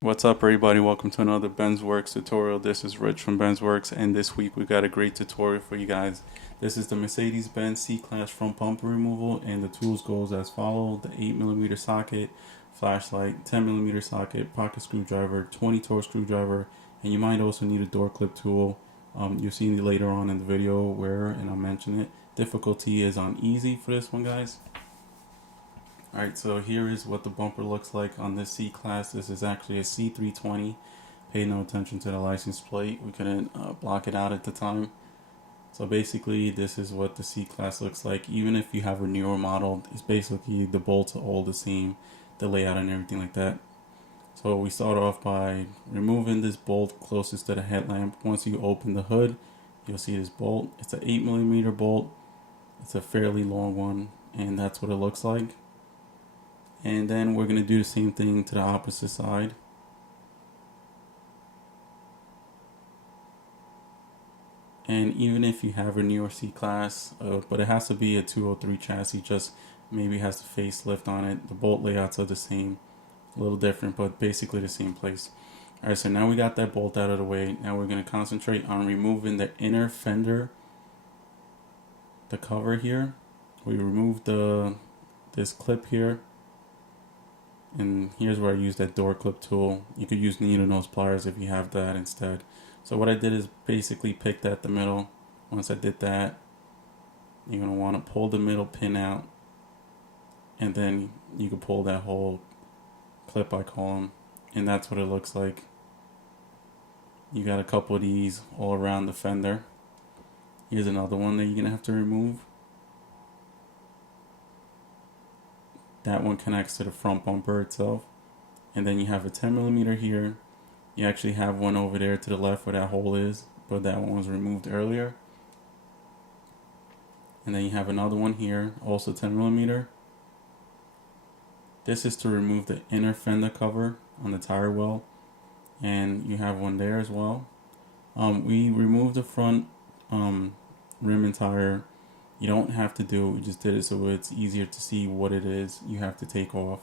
What's up, everybody? Welcome to another Benzwerks tutorial. This is Rich from Benzwerks, and this week we got a great tutorial for you guys. This is the Mercedes-Benz C-Class front bumper removal, and the tools goes as follow: the 8mm socket, flashlight, 10mm socket, pocket screwdriver, 20 torque screwdriver, and you might also need a door clip tool. You'll see me later on in the video where, and I'll mention it. Difficulty is on easy for this one, guys. Alright, so here is what the bumper looks like on this C-Class. This is actually a C320. Pay no attention to the license plate. We couldn't block it out at the time. So basically, this is what the C-Class looks like. Even if you have a newer model, it's basically the bolts are all the same, the layout and everything like that. So we start off by removing this bolt closest to the headlamp. Once you open the hood, you'll see this bolt. It's an 8mm bolt. It's a fairly long one, and that's what it looks like. And then we're going to do the same thing to the opposite side. And even if you have a newer C-Class, but it has to be a 203 chassis, just maybe has the facelift on it. The bolt layouts are the same, a little different, but basically the same place. Alright, so now we got that bolt out of the way. Now we're going to concentrate on removing the inner fender, the cover here. We removed this clip here. And here's where I use that door clip tool. You could use needle nose pliers if you have that instead. So what I did is basically picked at the middle. Once I did that, you're going to want to pull the middle pin out, and then you can pull that whole clip, I call them, and that's what it looks like. You got a couple of these all around the fender. Here's another one that you're going to have to remove. That one connects to the front bumper itself. And then you have a 10mm here. You actually have one over there to the left where that hole is, but that one was removed earlier. And then you have another one here, also 10mm. This is to remove the inner fender cover on the tire well. And you have one there as well. We removed the front rim and tire. You don't have to do it, we just did it so it's easier to see what it is you have to take off.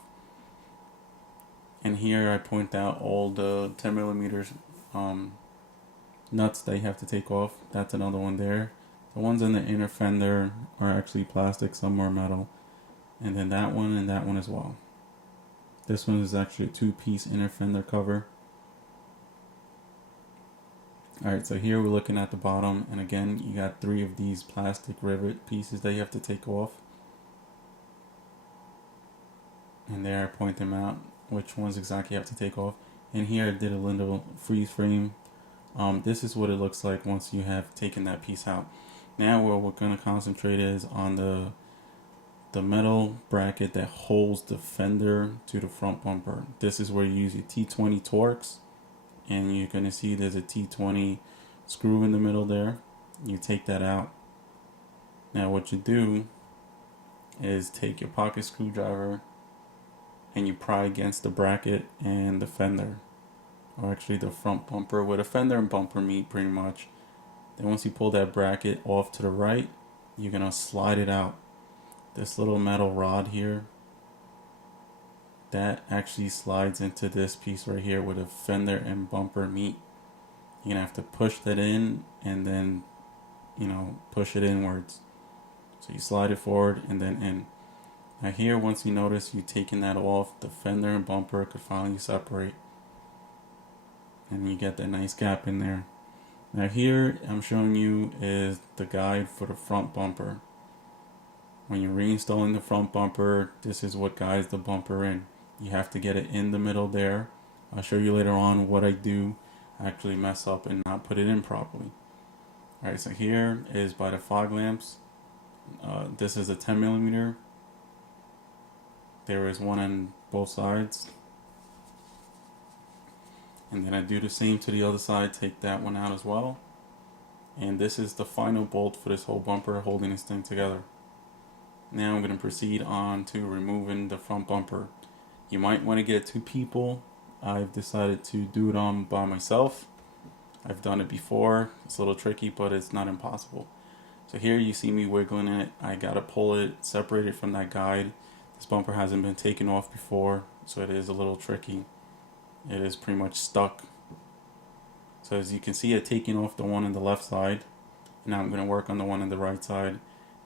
And here I point out all the 10mm nuts that you have to take off. That's another one there. The ones in the inner fender are actually plastic, some are metal. And then that one and that one as well. This one is actually a 2-piece inner fender cover. Alright, so here we're looking at the bottom, and again you got 3 of these plastic rivet pieces that you have to take off. And there I point them out, which ones exactly you have to take off. And here I did a little freeze frame. This is what it looks like once you have taken that piece out. Now what we're going to concentrate is on the metal bracket that holds the fender to the front bumper. This is where you use your T20 Torx. And you're going to see there's a T20 screw in the middle there. You take that out. Now what you do is take your pocket screwdriver and you pry against the bracket and the fender, or actually the front bumper where the fender and bumper meet pretty much. Then once you pull that bracket off to the right, you're going to slide it out. This little metal rod here, that actually slides into this piece right here where the fender and bumper meet. You're gonna have to push that in and then, push it inwards. So you slide it forward and then in. Now here, once you notice you taking that off, the fender and bumper could finally separate. And you get that nice gap in there. Now here, I'm showing you is the guide for the front bumper. When you're reinstalling the front bumper, this is what guides the bumper in. You have to get it in the middle there. I'll show you later on what I do actually mess up and not put it in properly. Alright, so here is by the fog lamps. This is a 10mm. There is one on both sides. And then I do the same to the other side, take that one out as well. And this is the final bolt for this whole bumper holding this thing together. Now I'm going to proceed on to removing the front bumper. You might want to get 2 people. I've decided to do it on by myself. I've done it before. It's a little tricky, but it's not impossible. So here you see me wiggling it. I gotta pull it, separate it from that guide. This bumper hasn't been taken off before, so it is a little tricky. it is pretty much stuck. So as you can see, I'm taking off the one on the left side. Now I'm going to work on the one on the right side.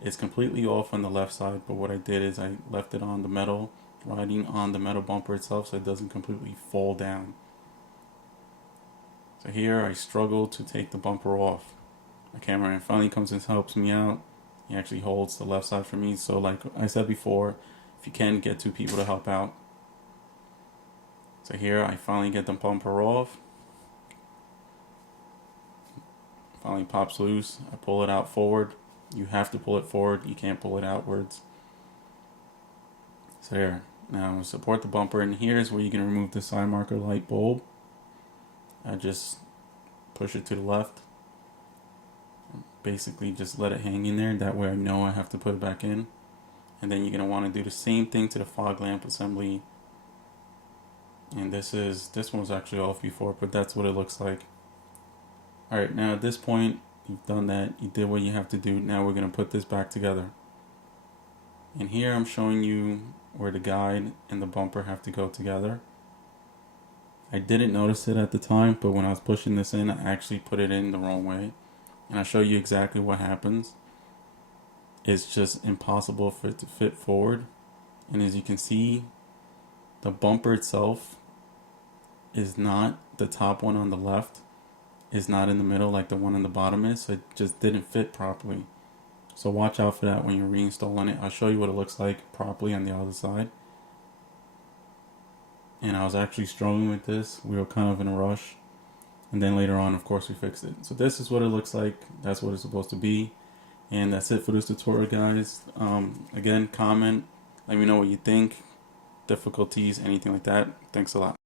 It's completely off on the left side, but what I did is I left it on the metal, riding on the metal bumper itself so it doesn't completely fall down. So here I struggle to take the bumper off. My cameraman finally comes and helps me out. He actually holds the left side for me. So like I said before, if you can, get two people to help out. So here I finally get the bumper off. Finally pops loose. I pull it out forward. You have to pull it forward. You can't pull it outwards. So here. Now I'm going to support the bumper, and here's where you can remove the side marker light bulb. I just push it to the left. Basically just let it hang in there. That way I know I have to put it back in. And then you're going to want to do the same thing to the fog lamp assembly. And this one was actually off before, but that's what it looks like. Alright, now at this point, you've done that. You did what you have to do. Now we're going to put this back together. And here I'm showing you where the guide and the bumper have to go together. I didn't notice it at the time, but when I was pushing this in, I actually put it in the wrong way. And I'll show you exactly what happens. It's just impossible for it to fit forward. And as you can see, the bumper itself is not, the top one on the left is not in the middle like the one on the bottom is, so it just didn't fit properly. So watch out for that when you're reinstalling it. I'll show you what it looks like properly on the other side. And I was actually struggling with this. We were kind of in a rush. And then later on, of course, we fixed it. So this is what it looks like. That's what it's supposed to be. And that's it for this tutorial, guys. Again, comment. Let me know what you think. Difficulties, anything like that. Thanks a lot.